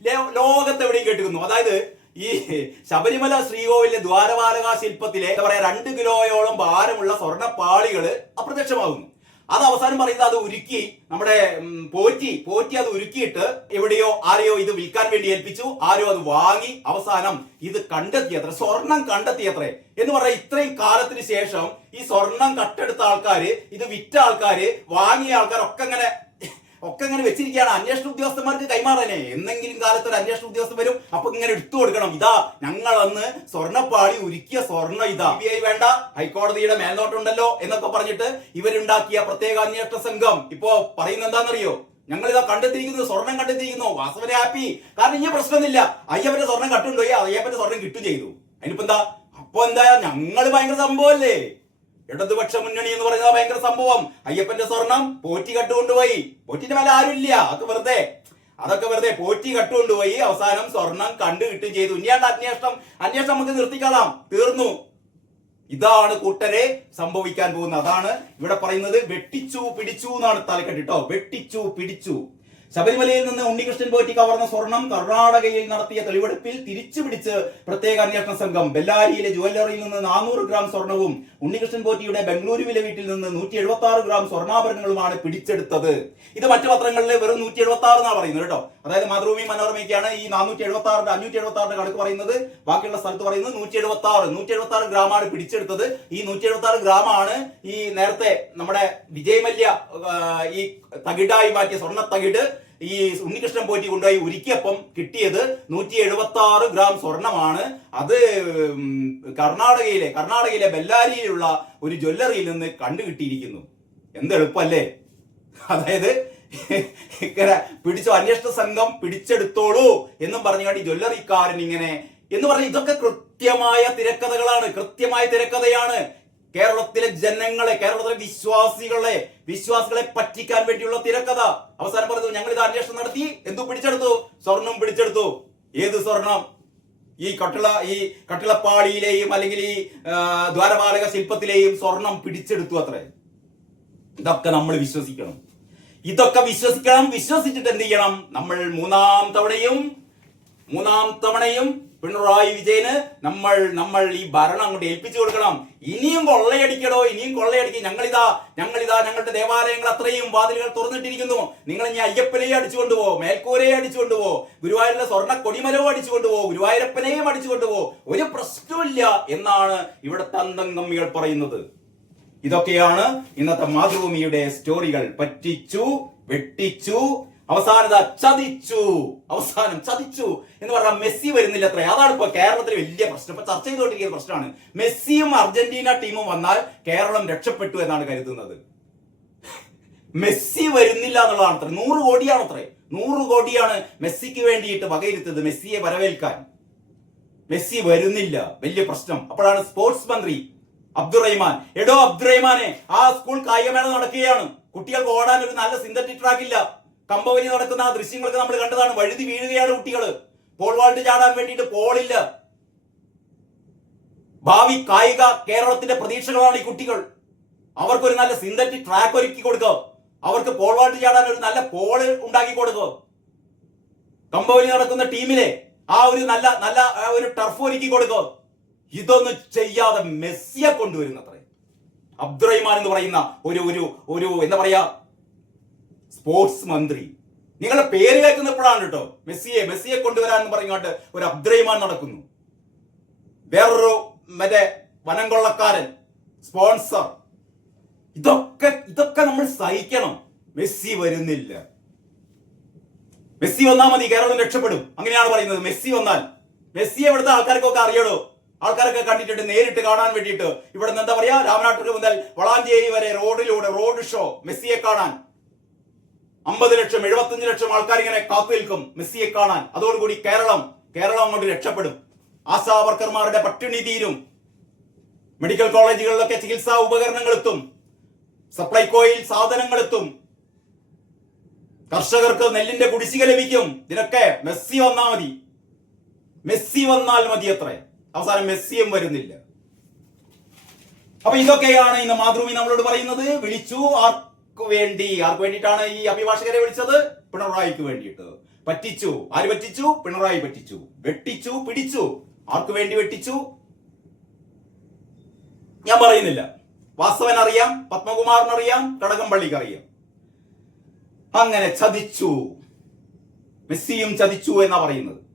ലേ- ലോകത്ത് എവിടെയും കേട്ടിരുന്നു. അതായത് ഈ ശബരിമല ശ്രീകോവിലെ ദ്വാരപാലക ശില്പത്തിലെ എന്താ പറയാ രണ്ട് കിലോയോളം ഭാരമുള്ള സ്വർണ പാളികൾ അപ്രത്യക്ഷമാകുന്നു അത് അവസാനം പറയുന്നത് അത് ഉരുക്കി നമ്മുടെ പോറ്റി പോറ്റി അത് ഉരുക്കിയിട്ട് എവിടെയോ ആരെയോ ഇത് വിൽക്കാൻ വേണ്ടി ഏൽപ്പിച്ചു. ആരോ അത് വാങ്ങി അവസാനം ഇത് കണ്ടെത്തിയത്ര സ്വർണം കണ്ടെത്തിയത്രേ. എന്ന് പറഞ്ഞാൽ ഇത്രയും കാലത്തിന് ശേഷം ഈ സ്വർണം കട്ടെടുത്ത ആൾക്കാര് ഇത് വിറ്റ ആൾക്കാര് വാങ്ങിയ ആൾക്കാരൊക്കെ ഇങ്ങനെ ഒക്കെ ഇങ്ങനെ വെച്ചിരിക്കുകയാണ്. അന്വേഷണ ഉദ്യോഗസ്ഥന്മാർക്ക് കൈമാറാനേ. എന്നെങ്കിലും കാലത്ത് ഒരു അന്വേഷണ ഉദ്യോഗസ്ഥൻ വരും അപ്പൊ ഇങ്ങനെ എടുത്തു കൊടുക്കണം. ഇതാ ഞങ്ങൾ അന്ന് സ്വർണപ്പാളി ഉരുക്കിയ സ്വർണ ഇതാ. ഐ വേണ്ട ഹൈക്കോടതിയുടെ മേൽനോട്ടുണ്ടല്ലോ എന്നൊക്കെ പറഞ്ഞിട്ട് ഇവരുണ്ടാക്കിയ പ്രത്യേക അന്വേഷണ സംഘം. ഇപ്പോ പറയുന്ന എന്താണെന്നറിയോ? ഞങ്ങൾ ഇതാ കണ്ടെത്തിയിരിക്കുന്നു സ്വർണം കണ്ടെത്തിയിരിക്കുന്നു. വാസവരെ ഹാപ്പി. കാരണം ഇനി പ്രശ്നമൊന്നുമില്ല. അയ്യപ്പന്റെ സ്വർണം കട്ടുണ്ടോ? അയ്യപ്പന്റെ സ്വർണം കിട്ടും ചെയ്തു. അതിനിപ്പോ എന്താ? അപ്പൊ എന്താ? ഞങ്ങൾ ഭയങ്കര സംഭവമല്ലേ? ഇടതുപക്ഷ മുന്നണി എന്ന് പറയുന്നത് ഭയങ്കര സംഭവം. അയ്യപ്പന്റെ സ്വർണം പോറ്റി കട്ടുകൊണ്ടുപോയി. പോറ്റിന്റെ മേലെ ആരുമില്ല. അതൊക്കെ വെറുതെ. അതൊക്കെ വെറുതെ പോറ്റി കട്ടുകൊണ്ടുപോയി. അവസാനം സ്വർണം കണ്ടു കിട്ടുകയും ചെയ്തു. ഇനിയാണ്ട് അന്വേഷണം. അന്വേഷണം നമുക്ക് നിർത്തിക്കളാം തീർന്നു. ഇതാണ് കൂട്ടരെ സംഭവിക്കാൻ പോകുന്നത്. അതാണ് ഇവിടെ പറയുന്നത് വെട്ടിച്ചു പിടിച്ചു എന്നാണ് തലക്കെട്ട് കേട്ടോ വെട്ടിച്ചു പിടിച്ചു. ശബരിമലയിൽ നിന്ന് ഉണ്ണികൃഷ്ണൻ പോറ്റി കവർന്ന സ്വർണം കർണാടകയിൽ നടത്തിയ തെളിവെടുപ്പിൽ തിരിച്ചു പിടിച്ച് പ്രത്യേക അന്വേഷണ സംഘം ബെല്ലാരിയിലെ ജുവല്ലറിയിൽ നിന്ന് നാനൂറ് ഗ്രാം സ്വർണവും ഉണ്ണികൃഷ്ണൻ പോറ്റിയുടെ ബംഗളൂരുവിലെ വീട്ടിൽ നിന്ന് നൂറ്റി എഴുപത്തി ആറ് ഗ്രാം സ്വർണാഭരണങ്ങളുമാണ് പിടിച്ചെടുത്തത്. ഇത് മറ്റു പത്രങ്ങളിൽ വെറും നൂറ്റി എഴുപത്തി ആറ് എന്നാണ് പറയുന്നത് കേട്ടോ. അതായത് മാതൃഭൂമി മനോരമയ്ക്കാണ് ഈ നാനൂറ്റി എഴുപത്തി ആറിന്റെ അഞ്ഞൂറ്റി എഴുപത്തി ആറിന്റെ കണക്ക് പറയുന്നത്. ബാക്കിയുള്ള സ്ഥലത്ത് പറയുന്നത് നൂറ്റി എഴുപത്തി ആറ് നൂറ്റി എഴുപത്തി ആറ് ഗ്രാമാണ് പിടിച്ചെടുത്തത്. ഈ നൂറ്റി എഴുപത്തി ആറ് ഗ്രാമാണ് ഈ നേരത്തെ നമ്മുടെ വിജയ് മല്യ ഈ തകിടായി മാറ്റിയ സ്വർണ തകിട് ഈ ഉണ്ണികൃഷ്ണൻ പോറ്റി കൊണ്ടുപോയി ഉരുക്കിയപ്പം കിട്ടിയത് നൂറ്റി എഴുപത്തി ആറ് ഗ്രാം സ്വർണമാണ്. അത് കർണാടകയിലെ കർണാടകയിലെ ബെല്ലാരിയിലുള്ള ഒരു ജ്വല്ലറിയിൽ നിന്ന് കണ്ടു കിട്ടിയിരിക്കുന്നു എന്ത് എളുപ്പല്ലേ അതായത് ഇങ്ങനെ പിടിച്ചു അന്വേഷണ സംഘം പിടിച്ചെടുത്തോളൂ എന്നും പറഞ്ഞുകൊണ്ട് ജ്വല്ലറിക്കാരൻ ഇങ്ങനെ എന്ന് പറഞ്ഞ ഇതൊക്കെ കൃത്യമായ തിരക്കഥകളാണ് കൃത്യമായ തിരക്കഥയാണ്. കേരളത്തിലെ ജനങ്ങളെ കേരളത്തിലെ വിശ്വാസികളെ വിശ്വാസികളെ പറ്റിക്കാൻ വേണ്ടിയുള്ള തിരക്കഥ. അവസാനം പറഞ്ഞു ഞങ്ങൾ ഇത് അന്വേഷണം നടത്തി. എന്തു പിടിച്ചെടുത്തു? സ്വർണം പിടിച്ചെടുത്തു. ഏത് സ്വർണം? ഈ കട്ടിള ഈ കട്ടിളപ്പാളിയിലെയും അല്ലെങ്കിൽ ഈ ദ്വാരപാലക ശില്പത്തിലെയും സ്വർണം പിടിച്ചെടുത്തു അത്രേ. ഇതൊക്കെ നമ്മൾ വിശ്വസിക്കണം. ഇതൊക്കെ വിശ്വസിക്കണം. വിശ്വസിച്ചിട്ട് എന്ത് ചെയ്യണം? നമ്മൾ മൂന്നാം തവണയും മൂന്നാം തവണയും പിണറായി വിജയന് നമ്മൾ നമ്മൾ ഈ ഭരണം അങ്ങോട്ട് ഏൽപ്പിച്ചു കൊടുക്കണം. ഇനിയും കൊള്ളയടിക്കടോ ഇനിയും കൊള്ളയടിക്കും. ഞങ്ങളിതാ ഞങ്ങളിതാ ഞങ്ങളുടെ ദേവാലയങ്ങൾ അത്രയും വാതിലുകൾ തുറന്നിട്ടിരിക്കുന്നു. നിങ്ങൾ ഇനി അയ്യപ്പനെയും അടിച്ചുകൊണ്ട് പോ മേൽക്കൂരയെ അടിച്ചുകൊണ്ട് പോ ഗുരുവായൂരിലെ സ്വർണ കൊടിമലവും അടിച്ചുകൊണ്ട് പോ ഗുരുവായൂരപ്പനെയും അടിച്ചുകൊണ്ട് പോ ഒരു പ്രശ്നമില്ല എന്നാണ് ഇവിടുത്തെ അന്തംഗമ്മികൾ പറയുന്നത്. ഇതൊക്കെയാണ് ഇന്നത്തെ മാതൃഭൂമിയുടെ സ്റ്റോറികൾ. പറ്റിച്ചു വെട്ടിച്ചു അവസാനത ചതിച്ചു. അവസാനം ചതിച്ചു എന്ന് പറഞ്ഞാൽ മെസ്സി വരുന്നില്ല അത്ര. അതാണ് ഇപ്പൊ കേരളത്തിലെ വലിയ പ്രശ്നം. ഇപ്പൊ ചർച്ച ചെയ്തുകൊണ്ടിരിക്കുന്ന പ്രശ്നമാണ്. മെസ്സിയും അർജന്റീന ടീമും വന്നാൽ കേരളം രക്ഷപ്പെട്ടു എന്നാണ് കരുതുന്നത്. മെസ്സി വരുന്നില്ല എന്നുള്ളതാണ് അത്ര. നൂറ് കോടിയാണ് അത്രേ. നൂറ് കോടിയാണ് മെസ്സിക്ക് വേണ്ടിയിട്ട് വകയിരുത്തത് മെസ്സിയെ വരവേൽക്കാൻ. മെസ്സി വരുന്നില്ല. വലിയ പ്രശ്നം. അപ്പോഴാണ് സ്പോർട്സ് മന്ത്രി അബ്ദുറഹിമാൻ എടോ അബ്ദുറഹിമാനെ ആ സ്കൂൾ കായികമേള നടക്കുകയാണ്. കുട്ടികൾക്ക് ഓടാൻ ഒരു നല്ല സിന്തറ്റിക് ട്രാക്ക് ഇല്ല. കമ്പവലി നടക്കുന്ന ആ ദൃശ്യങ്ങളൊക്കെ നമ്മൾ കണ്ടതാണ്. വഴുതി വീഴുകയാണ് കുട്ടികൾ പോൾ വാൾട്ട് ചാടാൻ വേണ്ടിയിട്ട് പോളില്ല ഭാവി കായിക കേരളത്തിന്റെ പ്രതീക്ഷകളാണ് ഈ കുട്ടികൾ. അവർക്കൊരു നല്ല സിന്തറ്റിക് ട്രാക്ക് ഒരുക്കി കൊടുക്കുക. അവർക്ക് പോൾ വാൾട്ട് ചാടാൻ ഒരു നല്ല പോൾ ഉണ്ടാക്കി കൊടുക്കുക. കമ്പവലി നടക്കുന്ന ടീമിലെ ആ ഒരു നല്ല നല്ല ഒരു ടർഫ് ഒരുക്കി കൊടുക്കുക. ഇതൊന്നും ചെയ്യാതെ മെസ്സിയെ കൊണ്ടുവരുന്നത്രേ. അബ്ദുറഹിമാൻ എന്ന് പറയുന്ന ഒരു ഒരു ഒരു എന്താ പറയാ സ്പോർട്സ് മന്ത്രി. നിങ്ങളുടെ പേര് കേൾക്കുന്നപ്പോഴാണ് കേട്ടോ മെസ്സിയെ മെസ്സിയെ കൊണ്ടുവരാൻ എന്ന് ഒരു അബ്ദ്രഹിമാൻ നടക്കുന്നു. വേറൊരു മറ്റേ വനം കൊള്ളക്കാരൻ സ്പോൺസർ ഇതൊക്കെ ഇതൊക്കെ നമ്മൾ സഹിക്കണം. മെസ്സി വരുന്നില്ല. മെസ്സി വന്നാൽ മതി കേരളം രക്ഷപ്പെടും. അങ്ങനെയാണ് പറയുന്നത്. മെസ്സി വന്നാൽ. മെസ്സിയെ ഇവിടുത്തെ ആൾക്കാർക്കൊക്കെ അറിയണോ? ആൾക്കാരൊക്കെ കണ്ടിട്ടുണ്ട് നേരിട്ട് കാണാൻ വേണ്ടിയിട്ട്. ഇവിടെ നിന്ന് എന്താ പറയാ? രാമനാട്ടുകർ മുതൽ വളാഞ്ചേരി വരെ റോഡിലൂടെ റോഡ് ഷോ മെസ്സിയെ കാണാൻ. അമ്പത് ലക്ഷം എഴുപത്തഞ്ച് ലക്ഷം ആൾക്കാർ ഇങ്ങനെ കാത്തു നിൽക്കും മെസ്സിയെ കാണാൻ. അതോടുകൂടി കേരളം കേരളം അങ്ങോട്ട് രക്ഷപ്പെടും. ആശാ വർക്കർമാരുടെ പട്ടിണി തീരും മെഡിക്കൽ കോളേജുകളിലൊക്കെ ചികിത്സാ ഉപകരണങ്ങൾ എത്തും സപ്ലൈകോയിൽ സാധനങ്ങൾ എത്തും കർഷകർക്ക് നെല്ലിന്റെ കുടിശ്ശിക ലഭിക്കും. ഇതിനൊക്കെ മെസ്സി വന്നാൽ മതി. മെസ്സി വന്നാൽ മതി അത്രേ. അവസാനം മെസ്സിയും വരുന്നില്ല. അപ്പൊ ഇതൊക്കെയാണ് ഇന്ന് മാതൃഭൂമി നമ്മളോട് പറയുന്നത്. വിളിച്ചു ആർക്ക് വേണ്ടി? ആർക്ക് വേണ്ടിയിട്ടാണ് ഈ അഭിഭാഷകരെ വിളിച്ചത്? പിണറായിക്ക് വേണ്ടിയിട്ട്. പറ്റിച്ചു. ആര് പറ്റിച്ചു? പിണറായി പറ്റിച്ചു. വെട്ടിച്ചു പിടിച്ചു. ആർക്ക് വേണ്ടി വെട്ടിച്ചു? ഞാൻ പറയുന്നില്ല. വാസ്തവൻ അറിയാം പത്മകുമാറിന് അറിയാം കടകംപള്ളിക്ക് അറിയാം. അങ്ങനെ ചതിച്ചു. മെസ്സിയും ചതിച്ചു എന്നാ പറയുന്നത്.